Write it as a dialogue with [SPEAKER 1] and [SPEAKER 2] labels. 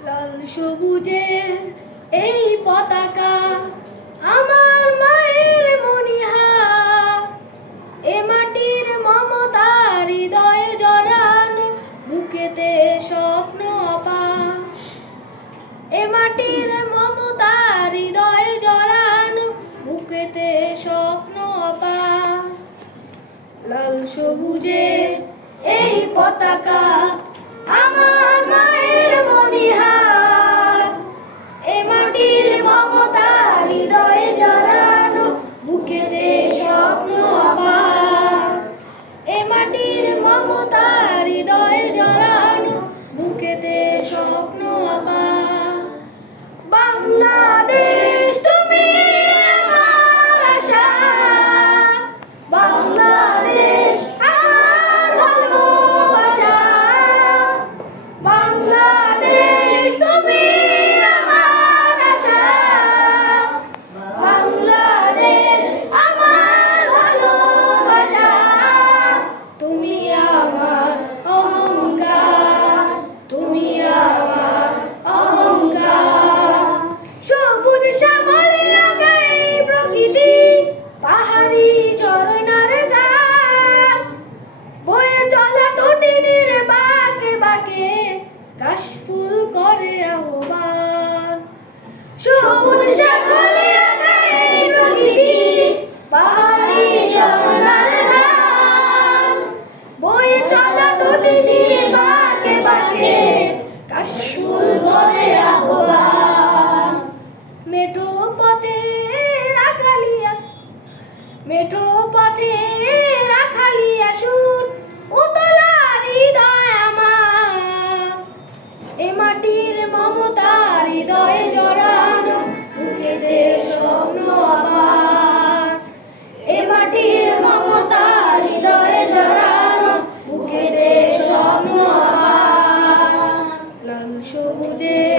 [SPEAKER 1] লাল সবুজের এই পতাকা আমার মায়ের মনিহা এ মাটির মমতা হৃদয়ে জড়ান বুকেতে স্বপ্ন অপা এ মাটির মমতা হৃদয়ে জড়ান বুকেতে স্বপ্ন অপা লাল সবুজের এই পতাকা এ মাটির মমতা হৃদয়ে জড়ানো বুকেতে স্বপ্ন আবার। এ মাটির মমতা হৃদয়ে জড়ানো বুকেতে স্বপ্ন আবার। লাল সবুজের